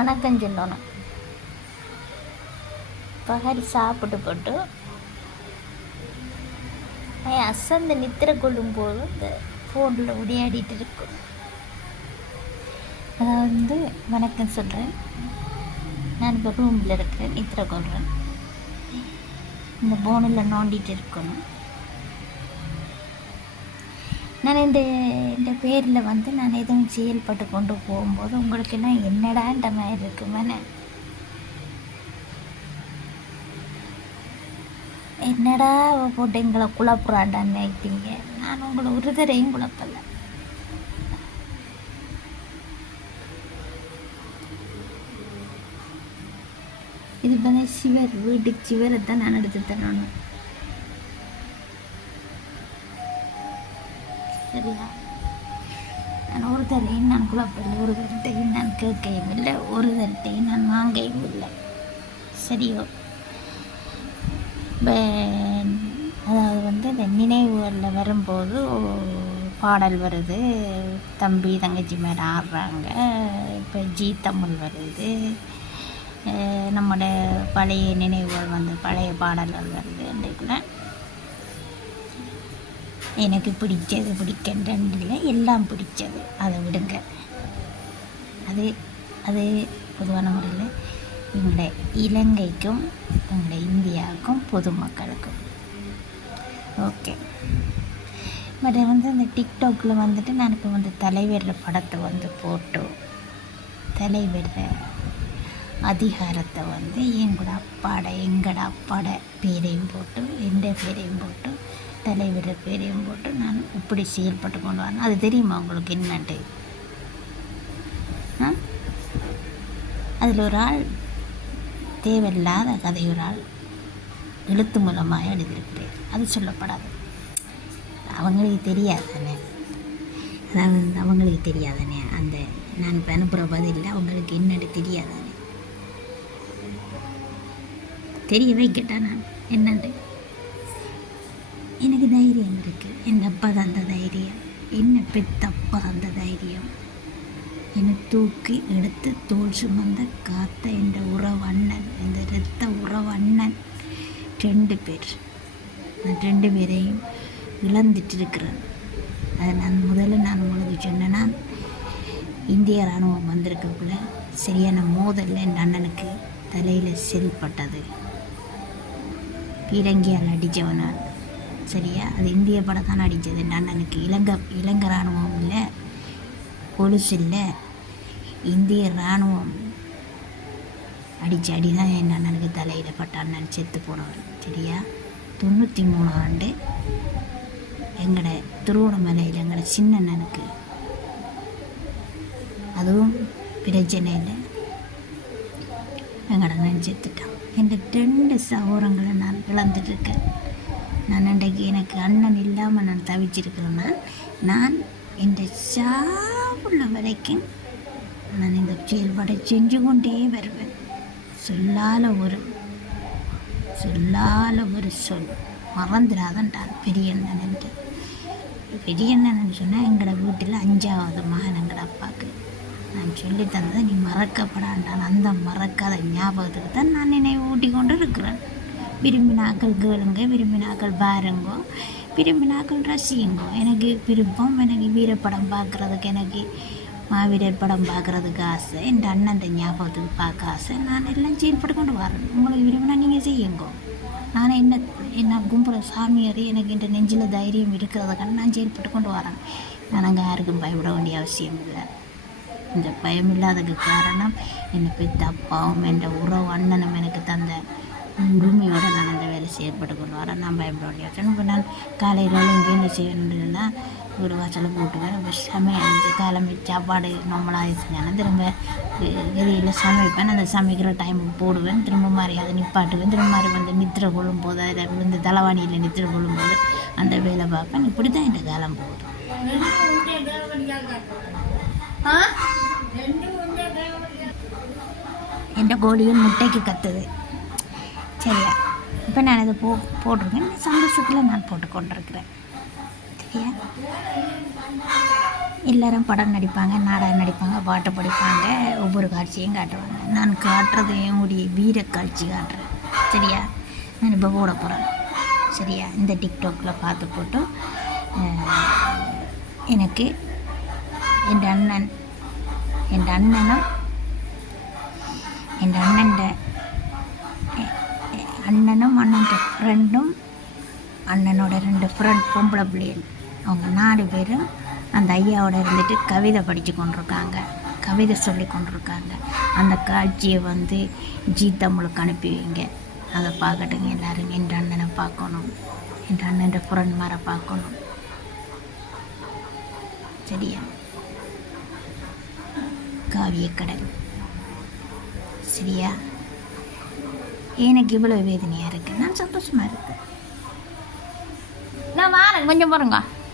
வணக்கம் சொல்லணும். பகல் சாப்பிட்டு போட்டு அசந்து நித்திரை கொள்ளும்போது இந்த ஃபோனில் விளையாடிட்டு இருக்கும். அதாவது வணக்கம் சொல்கிறேன். நான் இப்போ ரூமில் இருக்கிறேன், நித்திரை கொள்கிறேன். இந்த ஃபோனில் நோண்டிட்டு இருக்கணும். நான் இந்த பேரில் நான் எதுவும் செயல்பட்டு கொண்டு போகும்போது உங்களுக்கு எல்லாம் என்னடான்ற மாதிரி இருக்குமே. என்னடா போட்டு எங்களை குழப்புறாண்டான்னு நினைப்பீங்க. நான் உங்களை ஒரு தரையும் குழப்பல. இது சிவர் வீட்டுக்கு சிவரை தான் நான் எடுத்து தரணும். சரியா? நான் ஒரு தரையும் நான் குழப்பல, ஒரு தரத்தையும் நான் கேட்கவும் இல்லை, ஒரு தரத்தையும் நான் வாங்கவும் இல்லை. சரியோ? அதாவது இந்த நினைவுகளில் வரும்போது பாடல் வருது, தம்பி தங்கச்சி மேலே ஆடுறாங்க, இப்போ ஜி தமிழ் வருது, நம்மளோட பழைய நினைவுகள் பழைய பாடல்கள் வருது. அன்றைக்குள்ள எனக்கு பிடிச்சது பிடிக்கின்றதில்லை, எல்லாம் பிடிச்சது, அதை விடுங்க. அது பொதுவான முறையில் எங்களுடைய இலங்கைக்கும் எங்களுடைய இந்தியாவுக்கும் பொதுமக்களுக்கும் ஓகே. பட் அந்த டிக்டாக்கில் நான் இப்போ தலைவர் படத்தை போட்டு தலைவர் அதிகாரத்தை எங்களோட அப்பாட பேரையும் போட்டு எந்த பேரையும் போட்டு தலைவர் பேரையும் போட்டு நான் இப்படி செயல்பட்டு கொண்டு வரேன். அது தெரியுமா உங்களுக்கு என்னட்டு? அதில் ஒரு ஆள் தேவையில்லாத கதையுறால் எழுத்து மூலமாக எழுதியிருக்கிறேன். அது சொல்லப்படாது. அவங்களுக்கு தெரியாதானே, அதாவது அவங்களுக்கு தெரியாதானே, அந்த நான் இப்போ அனுப்புகிற பதில் அவங்களுக்கு என்னென்னு தெரியாதானே. தெரிய வைக்கிட்டா நான் என்னண்டு எனக்கு தைரியம் இருக்குது. என் அப்பா தந்த தைரியம், என்ன பெத்தப்பா தந்த தைரியம், என்னை தூக்கி எடுத்து தோல் சுமந்த காத்த என்ற உறவண்ணன், இந்த இரத்த உறவண்ணன் 2 பேர். நான் 2 பேரையும் இழந்துட்டு இருக்கிறேன். அதை நான் உங்களுக்கு சொன்னேன்னா, இந்திய இராணுவம் வந்திருக்கக்குள்ள சரியான மோதலில் என் அண்ணனுக்கு தலையில் செல்பட்டது. இலங்கையால் அடித்தவனால். சரியா? அது இந்திய படம் தான் அடித்தது என் அண்ணனுக்கு. இலங்கை இராணுவம் இல்லை, கொலுசு இல்லை, இந்திய இராணுவம் அடித்த அடி தான் என் அண்ணனுக்கு தலையில் பட்ட. அண்ணன் செத்து போனவர். சரியா? 93 ஆண்டு எங்களோட திருவோணமலையில் எங்களோட சின்ன அண்ணனுக்கு, அதுவும் பிரச்சனை இல்லை, எங்களோட அண்ணன் செத்துட்டான். என் 2 சகோதரங்களை நான் இழந்துட்டுருக்கேன். நான் இன்றைக்கு எனக்கு அண்ணன் இல்லாமல் நான் தவிச்சிருக்கிறேன்னா, நான் இந்த சாவுள்ள வரைக்கும் நான் இந்த செயல்பாடை செஞ்சு கொண்டே வருவேன். சொல்லால ஒரு சொல் மறந்துடாதன்டான் பெரியண்ணன் என்று. பெரியண்ணன் சொன்னால் எங்களோட வீட்டில் 5ஆவது மகன் எங்களோட அப்பாவுக்கு. நான் சொல்லி தந்ததை நீ மறக்கப்படாண்டான். அந்த மறக்காத ஞாபகத்துக்கு தான் நான் நினைவு ஊட்டி கொண்டு இருக்கிறேன். விரும்பினாக்கள் கேளுங்க, விரும்பினாக்கள் பாருங்கோ, விரும்பினாக்கள் ரசியுங்கோ. எனக்கு விருப்பம். எனக்கு வீரப்படம் பார்க்குறதுக்கு, எனக்கு மாவீரர் படம் பார்க்குறதுக்கு ஆசை, என் அண்ணன் ஞாபகத்துக்கு பார்க்க ஆசை. நான் எல்லாம் செயல்பட்டு கொண்டு வரேன். உங்களுக்கு விரும்பினா நீங்கள் செய்யுங்கோ. நான் என்ன கும்புற சாமியார் எனக்கு இந்த நெஞ்சில் தைரியம் இருக்கிறதுக்கான நான் செயல்பட்டு கொண்டு வரேன். நான் அங்கே யாருக்கும் பயப்பட வேண்டிய அவசியம் இல்லை. இந்த பயம் இல்லாததுக்கு காரணம் என்னை பெற்ற அப்பாவும் என் உறவு அண்ணனும் எனக்கு தந்த உரிமையோடு நான் அந்த வேலை செயல்பட்டு கொண்டு வரேன். நான் பயப்பட வேண்டிய அவசியம். இப்போ நான் காலையில் இங்கேருந்து செய்யணுன்னா ஒரு வாசலை போட்டுவேன். இப்போ சமையல் காலமே சாப்பாடு நம்மளாக செஞ்சாலும் திரும்ப வெளியில் சமைப்பேன். அந்த சமைக்கிற டைமுக்கு போடுவேன். திரும்ப மாதிரி அதை நிப்பாட்டுவேன். திரும்ப மாதிரி நித்திரை கொள்ளும் போது, அதில் விழுந்து தலைவாணியில் நித்திரை கொள்ளும் போது அந்த வேலை பார்ப்பேன். இப்படி தான் இந்த காலம் போகுது. என் கோழியும் முட்டைக்கு கத்துது. சரியா? இப்போ நான் இதை போட்டிருக்கேன். சந்தோஷத்தில் நான் போட்டு கொண்டிருக்கிறேன். சரியா? எல்லோரும் படம் நடிப்பாங்க, நாடகம் நடிப்பாங்க, பாட்டு படிப்பாங்க, ஒவ்வொரு காட்சியும் காட்டுவாங்க. நான் காட்டுறது என்னுடைய வீர காட்சி காட்டுறேன். சரியா? நான் இப்போ போட போகிறேன். சரியா? இந்த டிக்டாக்கில் பார்த்து போட்டு எனக்கு என் அண்ணனும் அண்ணன் ஃப்ரெண்டும் அண்ணனோட 2 ஃப்ரெண்ட் பொம்பளை பிள்ளைகள் அவங்க 4 பேரும் அந்த ஐயாவோட இருந்துட்டு கவிதை படித்து கொண்டிருக்காங்க, கவிதை சொல்லி கொண்டிருக்காங்க. அந்த காட்சியை வந்து ஜி தமிழுக்கு அனுப்பி வைங்க. அதை பார்க்கட்டுங்க எல்லோரும். என் அண்ணனை பார்க்கணும், என் அண்ணன் ஃப்ரெண்ட் மாதிரி பார்க்கணும். சரியா? காவியக்கடல். சரியா? எனக்கு இவ்வளோ வேதனையாக இருக்குது. நான் சந்தோஷமாக இருக்கேன். நான் வாரேன், கொஞ்சம் பாருங்க.